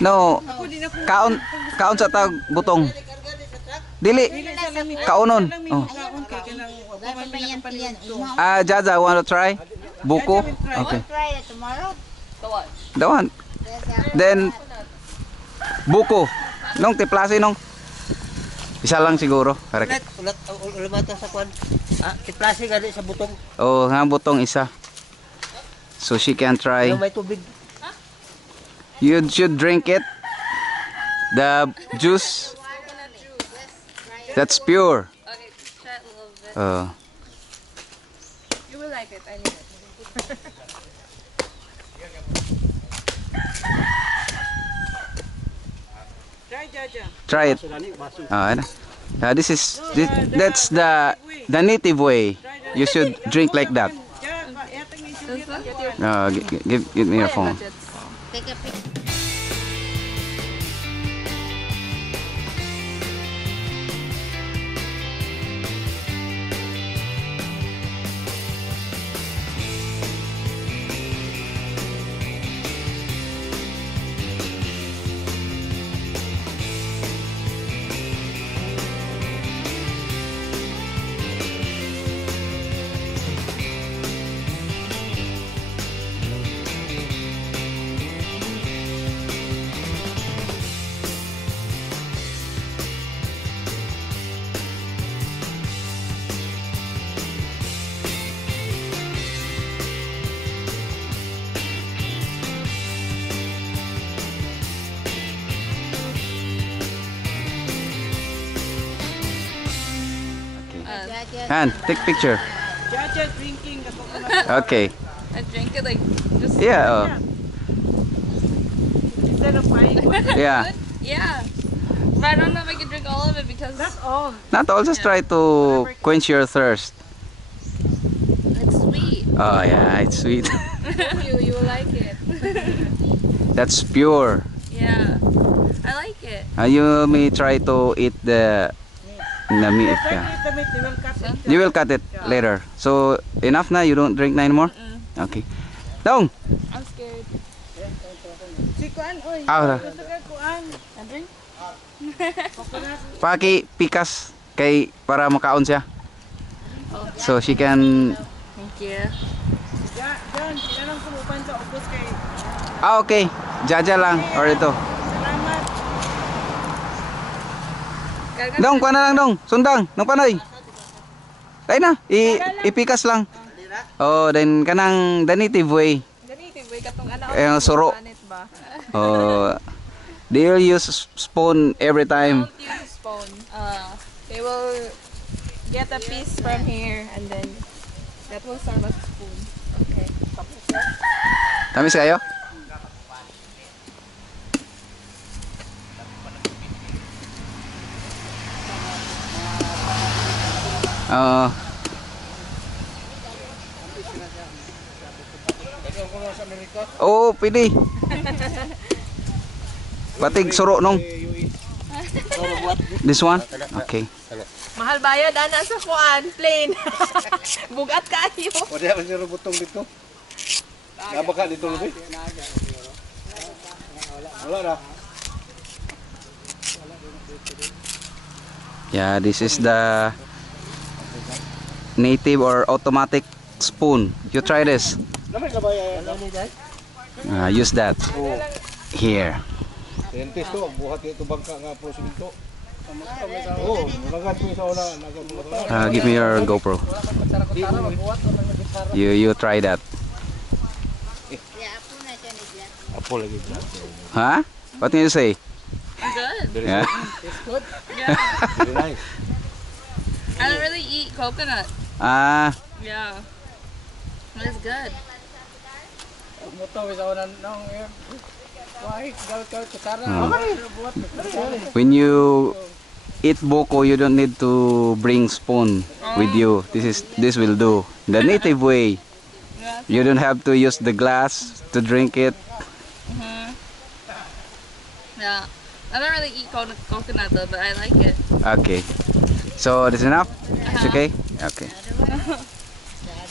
No. Kaon sa tag butong. Dili. Kaunon. Oh. Jaja, want to try? Buko? Okay. Try it tomorrow. The one. Then buko. Nung tiplasi nung. Isa lang siguro. Correct. Ulat sa kwan. Tiplasi gali sa butong. Oh, nga butong isa. So she can try. May tubig. You should drink it. The juice. That's pure. Okay, try it a little bit. You will like it, I knew it. Try it. That's the native way. You should drink like that. Give me your phone. Take a picture. And take picture. Jaja drinking the coconut. Okay. I drink it like just Yeah. Instead of buying one. Yeah. yeah. But I don't know if I can drink all of it because That's all. Not all. Just try to quench your thirst. it's sweet. Oh yeah, it's sweet. you will like it. That's pure. Yeah. I like it. You may try to eat the meat. Try to Yeah. eat the meat, they will cut it. You will cut it later. So enough na. You don't drink na anymore. Okay. Dong. I'm scared. Si Kuan, oy. Ah, Gusto ka Kuan. I drink? Coconut. paki pikas kay para makaon siya. So she can. Thank you. Diyan, sila lang kumupan sa ubos kay. Okay. Jaja lang or ito. Salamat. Dong, kuha na lang dong. Sundang, nang panoy. Kaya na, ipikas lang. Oh, then kanang the native way. Ganito, boy, katong anak Suro. planet ba? Oh, they'll use spoon every time. Don't use a spoon. They will get a piece from here and then that will serve as a spoon. Okay. Tamis kayo? Oh, pili. Batig suro nung. This one? Okay. Mahal bayad ana sa kuan, plain. Bugat kayo. O diya man yung butong dito. Nabaka dito lubi. Wala na. Yeah, this is the native or automatic spoon. You try this. Naman ka ba yan? Use that. Here. Scientist to, buhat ito bangka nga po siminto. Oo, nagat ko sa una. Give me your GoPro. You try that. Yeah, apo na siya nila. Apo lagi. Huh? What do you say? Good. Yeah. Yeah. Very nice. I don't really eat coconut. Yeah. It's good. When you eat buko, you don't need to bring spoon with you. This will do. The native way. You don't have to use the glass to drink it. Yeah. I don't really eat coconut though, but I like it. Okay. So this is enough? It's okay? Okay.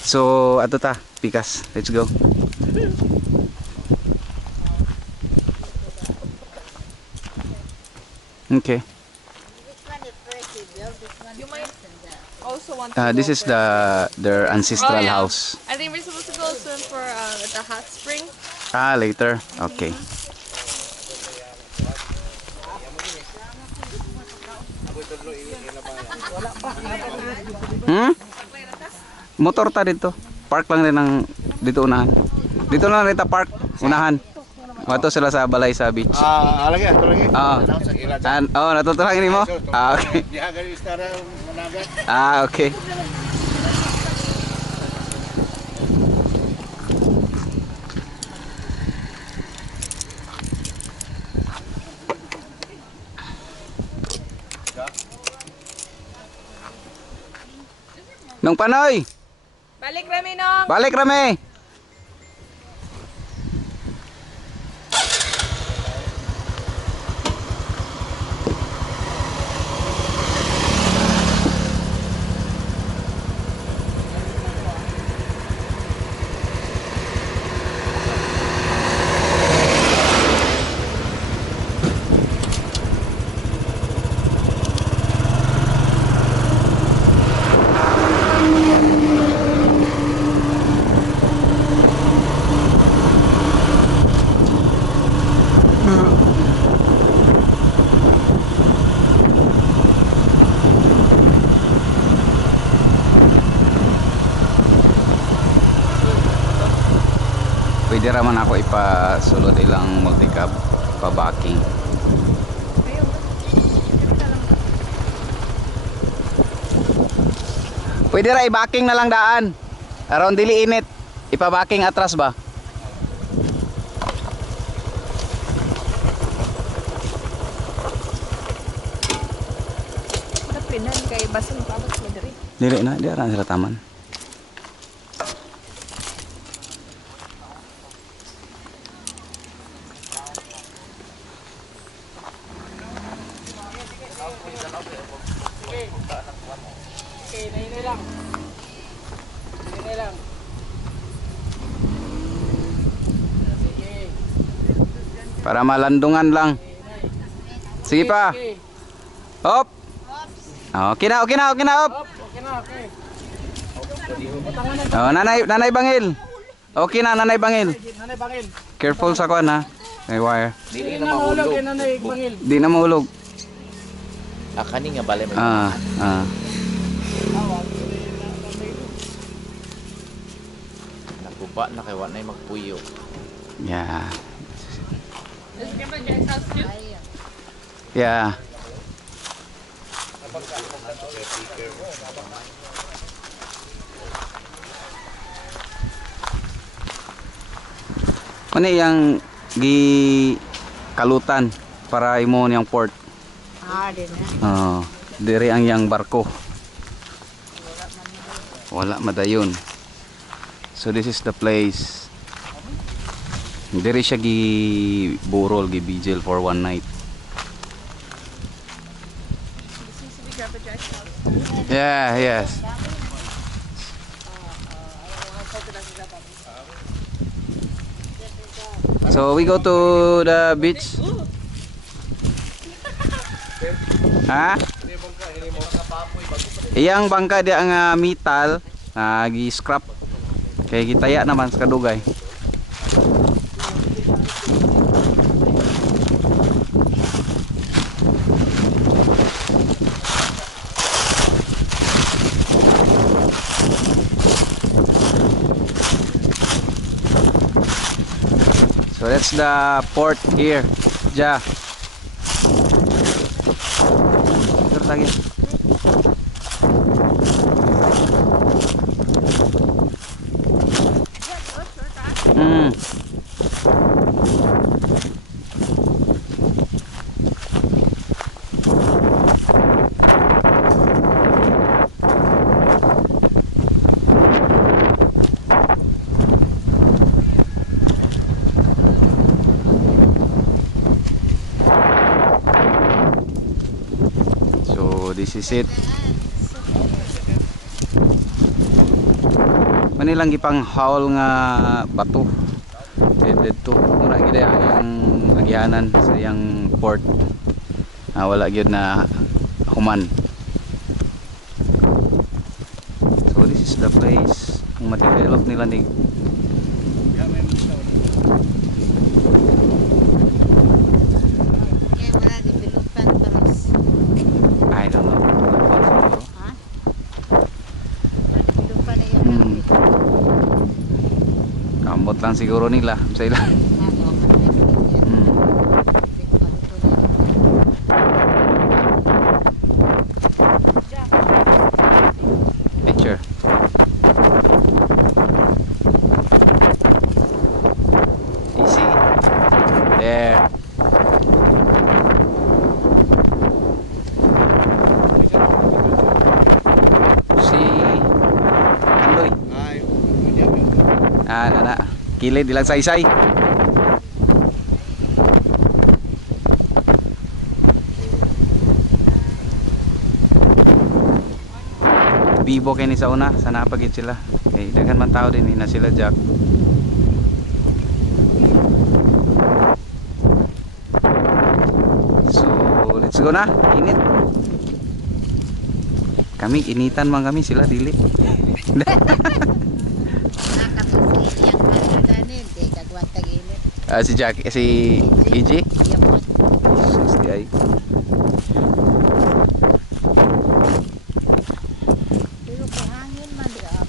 So ato ta, pikas. Let's go. Okay. Which one is first you build? This one You is might first and the... also want to This go is first. their ancestral Oh, yeah. house. I think we're supposed to go soon for the hot spring. Later. Okay. Hmm? Motor ta dito. Park lang din ng dito unahan. Dito lang rin ta park unahan. Wato sila sa balay sa beach. Lagi, ito lagi. Natutulang ini mo? Okay. Diha gali istara managat. Okay. Nung Panoy, Balik kami, Nong! balik rame. Pwede raman ako ipasulod ilang multicab pa-backing. Pwede ra i-backing na lang daan. Around dili init. Ipa-backing atras ba? Pinan kay basin pabot mo diri. Dili na, di ra sila taman. Okay, nainay lang. Nainay lang. Sige. Para malandungan lang. Sige pa. Okay. Hop. Okay na, okay na, okay na, hop. Okay na, okay. Nanay Bangil. Okay na, Nanay Bangil. Nanay Bangil. Careful sa kuan ha. May wire. Hindi na mahulog kay Nanay Bangil. Di na mahulog. Kani nga bale naguba na kay wa nay magpuyo. Yeah. Is it from Jack's house too? Yeah. Ano yang gi kalutan para imo niyang port? Din na. Diri ang yang barko. Wala madayon. So this is the place. Diri siya gi burol gi vigil for one night. This used to be Grandpa Jack's house. Yeah, yes. So we go to the beach. Ha? Iyang bangka dia ang metal gi scrap. Kay gitaya naman sa kadugay. So that's the port here. Ja. Tur lagi. So this is it. Manilang gipang haul nga bato. Dito mura gid ang agyanan sa yang port. Wala gyud na human. So this is the place kung ma-develop nila ni Kaya wala developan paros. I don't know. Ha? Wala developan na yan. Hmm. Kamot lang siguro nila sa ilang. Ano, ano, Hmm. hindi ko maluto na. Picture. Easy. There. Si Kandoy. Ay, hindi ako. Nana. Kilid ilang saysay. Bibo kay ni sa una, sana pagit sila. Okay, daghan man tao din na sila Jack. So, let's go na. Init. Kami initan man kami, sila dili. Nakapagsi yang malutanin. Di kagwan tag-init. Si Jack, si EJ. Yapon. Si ay. Pero kahangin man di ako.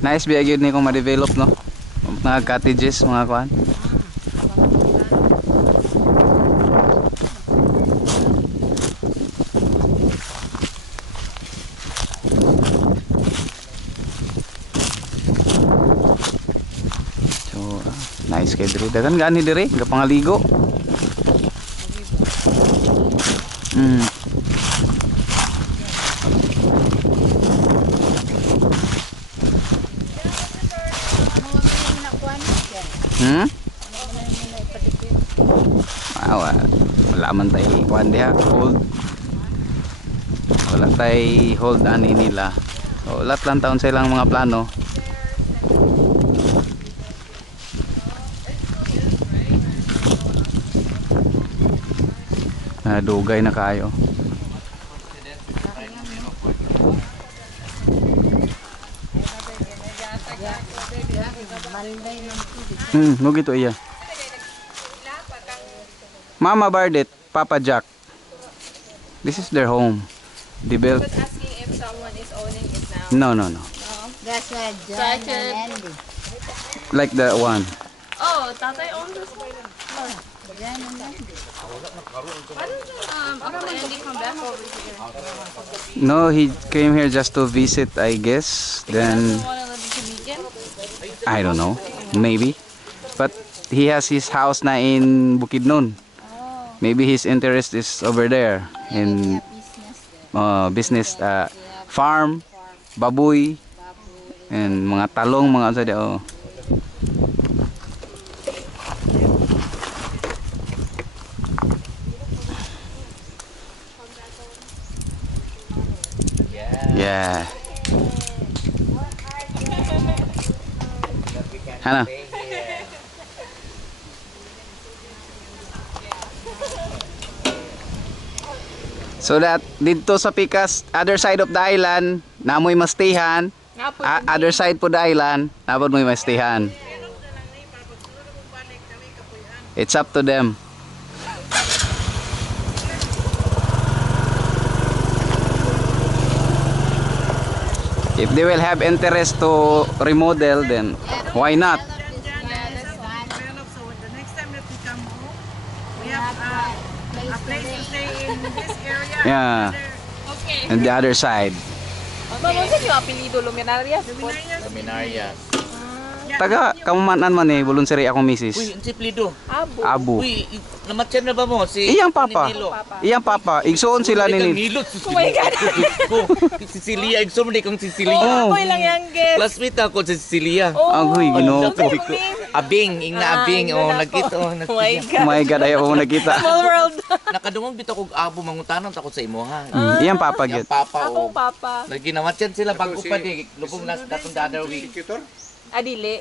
Nice biya gyud ni kung ma-develop no. Mga cottages, mga kuan. So, nice kay dire. Dagan gani dire, gapangaligo. Mm. Ano mo yung nakuha niya? Hmm? Ano mo yung ipatikip? Wala man tay kuan diha, hold. Wala tay hold ani nila. So, lahat lang taon sa ilang mga plano. Dugay na kayo. Malinday ng tubig. Nugi to iya. Mama Bardet, Papa Jack. This is their home. They built. But asking if someone is owning it now. No. That's why John Second. and Andy. Like the one. Oh, tatay owns this one. John and Andy. Why doesn't Uncle Andy come back over here? No, he came here just to visit, I guess. Then Doesn't want to live in Camican? I don't know, maybe. But he has his house na in Bukidnon. Maybe his interest is over there in Business there. business, farm, baboy, and mga talong, mga sa oh. Yeah. Ano? So that dito sa Picas, other side of the island, namoy mastihan, other side po the island, napod mo'y mastihan. It's up to them. If they will have interest to remodel, then why not? Develop, so the next time that we come home, we have a place to stay in this area. Yeah, Okay. and the other side. Mama, saan yung apelido? Luminarias? Luminarias. Taga kamumanan man eh, voluntary akong misis. Uy, si Plido. Abo. Abu. Uy, namatyan na ba mo? Si Iyang papa. Nilo. Iyang papa. Igsuon sila Ay, kang ni. Nilo. Oh my God. Si Cecilia. Igso mo kang Cecilia. Oh. Ako ilang yung guest. Classmate ako si Cecilia. Oh, Agoy, ginoo ko. Abing, ingna abing. Oh, yun ako. nagkita. Oh my Oh God. my God, ayaw mo nakita. Small world. Nakadungog dito kog abo mangutanon ako sa imo ha. Iyang papa Yung gyud. papa Akong o. papa. Lagi namatyan sila bago pa di lubong na datong the other week. Tutor? Adili.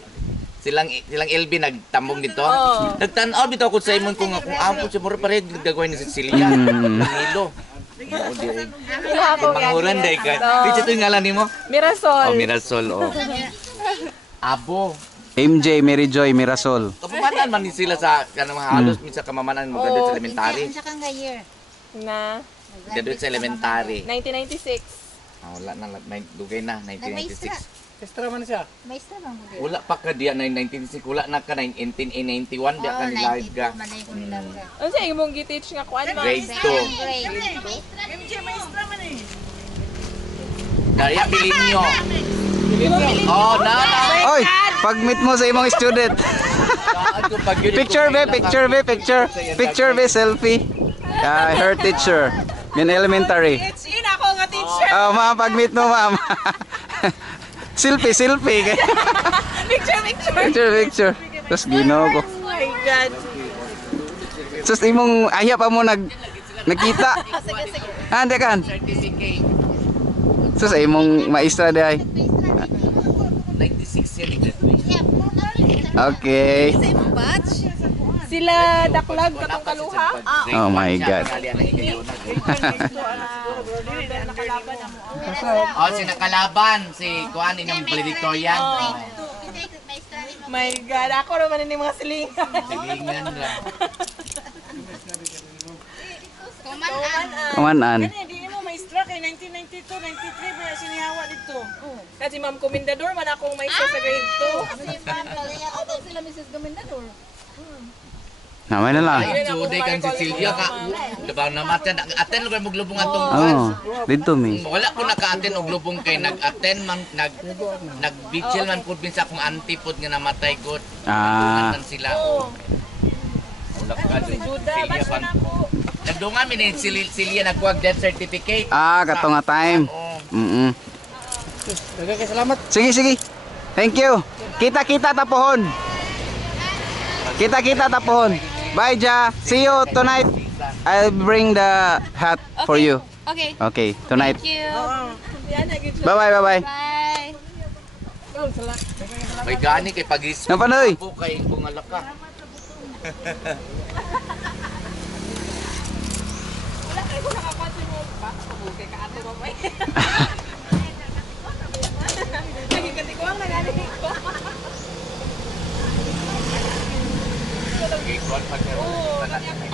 silang LB nagtambong dito. Oo. Nagtan-aw bitaw ko sa imong kung amo si mura pare gagawin ni Cecilia. Nilo. Oo, dire. Manguran day ka. Di ito yung ngalan nimo? Mirasol. Oh, Mirasol, oh. Abo. MJ, Mary Joy, Mirasol. Kapamanan man ni sila sa kanang mga halos minsan kamamanan mo gadto sa elementary. Sa kang year. Na Gadto sa elementary. 1996. Ah, wala na may dugay na 1996. Extra man siya. May isa bang mo? Wala pa ka diya na 1996, wala na ka 1991 diya ka ni live ka. Manay ko nila ka. Ano siya imong giteach nga kuan man? Grade 2. MJ, maestra man eh. Daya bilin nyo. Oh, na. Oy, pag-meet mo sa imong student. Picture Picture be, selfie. Her teacher. In elementary. It's in ako nga teacher. Oh, ma'am, pag-meet mo, ma'am. selfie. Picture. Tapos ginoo ko. Oh my god. Tapos imong aya pa mo nagkita. Ande kan. Certificate. Tapos imong maestra day. 96 yan graduate. Okay. Sila daklag katong kaluha. Oh my God. Oh, si nakalaban si kuan inyong valedictorian. My god, ako naman ini mga siling. Silingan ra. Kumanan. Hindi mo maestra kay 1992, 93 ba sinihawa dito. Kasi Ma'am Komendador man akong maestra sa grade Sila Mrs. Gomendador. Namay na lang. Suday kan Cecilia ka. Diba namatyan aten lugar mo glubong atong Oh, dito mi. wala ko naka-attend og lubong kay nag-attend man nag-vigil man pud sa akong auntie pud nga namatay gud. Ah. Natan sila. Wala ka Si Juda, Celia ba't pan. na po? Nagdungan mi ni Celia nagkuha death certificate. Ah, kato nga time. Oh. Salamat. Sige. Thank you. Kita tapuhon. Kita tapuhon. Bye, Ja. See you tonight. I'll bring the hat for you. Okay. Okay, tonight. Thank you. Yan, nagit siya. Bye. Bye. May gani kay pagis. Napanoy. Po kay bungala ka. Wala kayo kung nakakuha sa mo ba? Okay ka ato ba may? Nagigati ko ang nagaling ko. Okay, kuan pa Oo, nangyari.